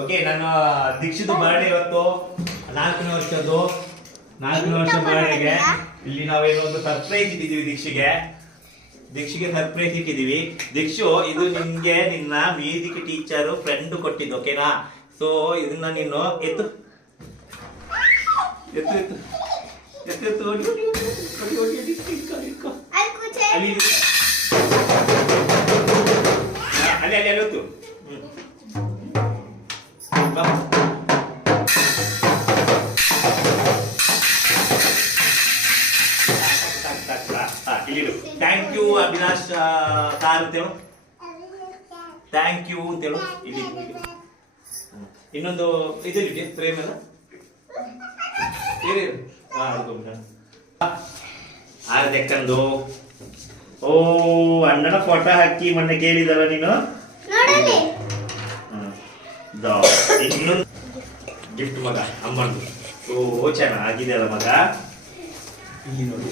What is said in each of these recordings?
Okay, ನಾನು Dixit birthday ಇವತ್ತು 4ನೇ ವರ್ಷದ್ದು. 4ನೇ ವರ್ಷ ಬರ್ಡೇಗೆ ಇಲ್ಲಿ ನಾವೇನೋ ಒಂದು ಸರ್ಪ್ರೈಸ್ ಇಟ್ಟಿದ್ದೀವಿ. ದೀಕ್ಷಿಗೆ ಸರ್ಪ್ರೈಸ್ ಇಟ್ಟಿದ್ದೀವಿ. ದೀಕ್ಷು, ಇದು ನಿನ್ಗೆ ನಿನ್ನ ಮ್ಯೂಸಿಕ್ ಟೀಚರ್ ಫ್ರೆಂಡ್ ಕೊಟ್ಟಿದ್ದು, ಓಕೆನಾ? ಸೊ ಇದನ್ನ ನೀನು ಎತ್ತು ಎತ್ತು ಎತ್ತು ಎತ್ತು ಎತ್ತು ಓಡಿ ಓಡಿ ಓಡಿ ಓಡಿ ಅಲ್ಲಿ ಅಲ್ಲಿ ಅಲ್ಲಿ ಅಲ್ಲಿ ಹೊತ್ತು. ಥ್ಯಾಂಕ್ ಯು ಅವಿನಾಶ್ ಸಾರ್ ಅಂತೇಳು. ಥ್ಯಾಂಕ್ ಯು ಅಂತೇಳು. ಇಲ್ಲಿ ಇನ್ನೊಂದು ಇದು ಫ್ರೇಮ್ ಎಲ್ಲ ಆರದೆಕ್ಕಂದು. ಓ, ಅಣ್ಣನ ಫೋಟೋ ಹಾಕಿ ಮೊನ್ನೆ ಕೇಳಿದಲ್ಲ ನೀನು. ಇನ್ನೊಂದು ಗಿಫ್ಟ್ ಮಗ ಅಮ್ಮಂದು. ಓ, ಚೆನ್ನಾಗಿದೆ ಅಲ್ಲ ಮಗ. ಇಲ್ಲಿ ನೋಡಿ,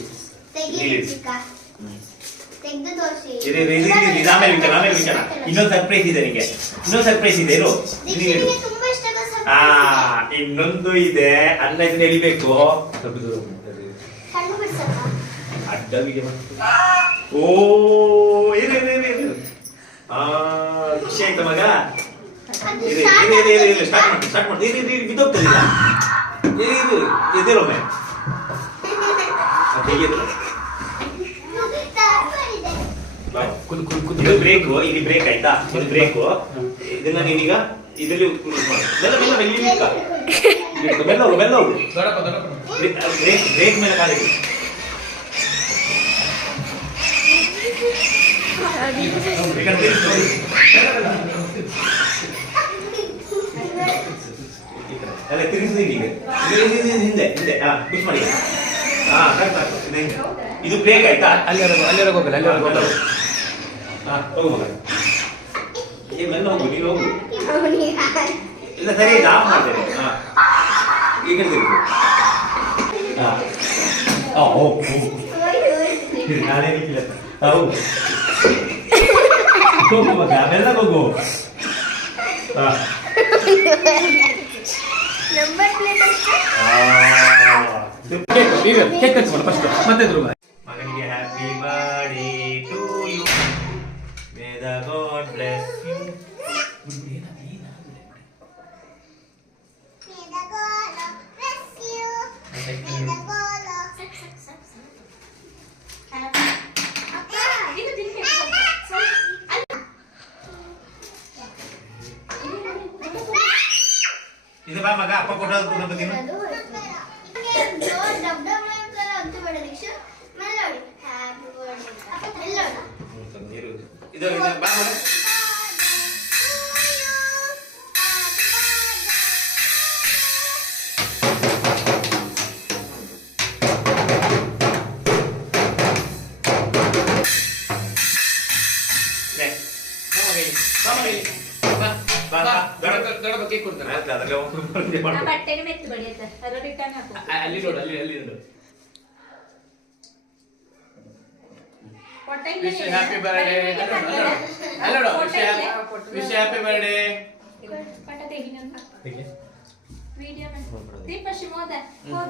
ಇನ್ನೊಂದು ಸರ್ಪ್ರೈಸ್ ಇದೆ ನಿಮಗೆ. ಇನ್ನೊಂದು ಸರ್ಪ್ರೈಸ್ ಇದೆ. ಇನ್ನೊಂದು ಇದೆ. ಅನ್ನ ಇದನ್ನ ಎಳಿಬೇಕು. ಅಡ್ಡ ಓ, ಖುಷಿ ಆಯ್ತಾ ಮಗ? ಸ್ಟಾರ್ಟ್ ಮಾಡಿ. ಬಿದ್ದೋಗ್ತದಿಲ್ಲ. ಎದೇರೊಮ್ಮೆ ಇದು ಬ್ರೇಕು. ಇಲ್ಲಿ ಬ್ರೇಕ್ ಆಯ್ತಾ? ಇದು ಬ್ರೇಕು. ಇದನ್ನ ನೀನೀಗ ಇದರಲ್ಲಿ ಮೆಲ್ಲ ಹೋಗು. ಬ್ರೇಕ್ ಮೇಲೆ ಕಾಲಿಡಿ. ಅಲ್ಲ, ತಿರುಗಿಸಿ ಹಿಂದೆ ಹಿಂದೆ ಪುಷ್ ಮಾಡಿ. ಇದು ಬ್ರೇಕ್ ಆಯ್ತಾ? ಅಲ್ಲಿವರೆಗೆ ಹೋಗಲ್ಲ. ಹೋಗು ಮಗ. ಮೆಲ್ಲ ಹೋಗು, ನೀನು ಹೋಗು. ಇಲ್ಲ, ಸರಿ, ಇದು ಆಫ್ ಮಾಡ್ತೇನೆ. ಈಗ ನಾನೇ ಹೋಗು ಮಗ, ಮೆಲ್ಲ ಹೋಗು. ಮಗನಿಗೆ happy birthday to you, may the god bless you. ಇದು ಬಾ ಮಗ, ಅಪ್ಪ ಕೊಟ್ಟೋದು ಬಂದಿನ. ಇದು ಬಾ ಮಗ. ಅಲ್ಲಿ ನೋಡು, ಅಲ್ಲಿ ನೋಡು. Wish happy birthday. Wish happy birthday.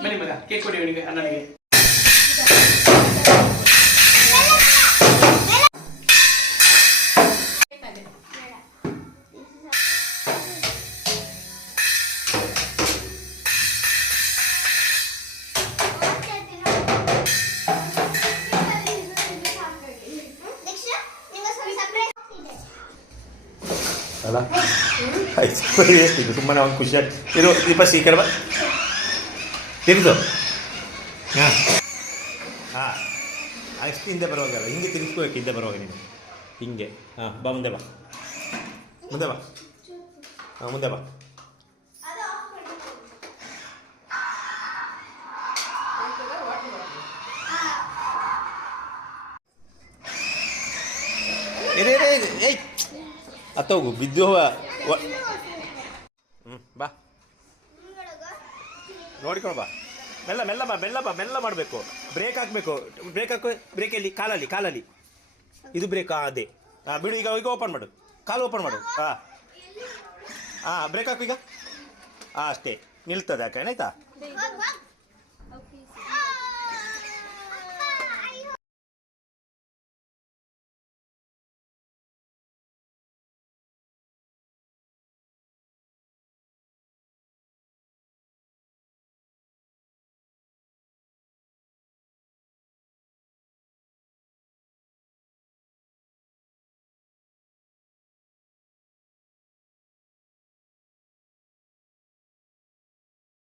ಬನ್ನಿ ಮಗ, ಕೇಕ್ ಕೊಡಿ ಅವನಿಗೆ, ಅಣ್ಣನಿಗೆ. ಅಲ್ಲ, ಎಷ್ಟು ಸುಮ್ಮನೆ ಅವ್ನು ಖುಷಿಯಾಗಿ ಇರು. ದೀಪ ಸೀಕರ ಬಾ, ತಿರುಗಿದು. ಹಾಂ ಅಷ್ಟು ಹಿಂದೆ ಬರುವಾಗಲ್ಲ, ಹಿಂಗೆ ತಿರುಗಿಸ್ಕೋಬೇಕು. ಹಿಂದೆ ಬರುವಾಗ ನೀನು ಹಿಂಗೆ. ಬಾ, ಮುಂದೆ ಬಾ. ಮುಂದೆ ಬಾ. ಏಯ್, ಹೋಗು, ಬಿದ್ದು. ಬಾ, ನೋಡಿಕೊಂಡು ಬಾ. ಮೆಲ್ಲ ಮಾಡಬೇಕು. ಬ್ರೇಕ್ ಹಾಕಬೇಕು. ಬ್ರೇಕ್ ಎಲ್ಲಿ? ಕಾಲಲ್ಲಿ. ಇದು ಬ್ರೇಕ್. ಅದೇ ಬಿಡು. ಈಗ ಓಪನ್ ಮಾಡು. ಕಾಲು ಓಪನ್ ಮಾಡು. ಹಾಂ ಹಾಂ ಬ್ರೇಕ್ ಹಾಕು ಈಗ. ಹಾಂ ಅಷ್ಟೇ, ನಿಲ್ತದೆ ಯಾಕೆ ಆಯ್ತಾ.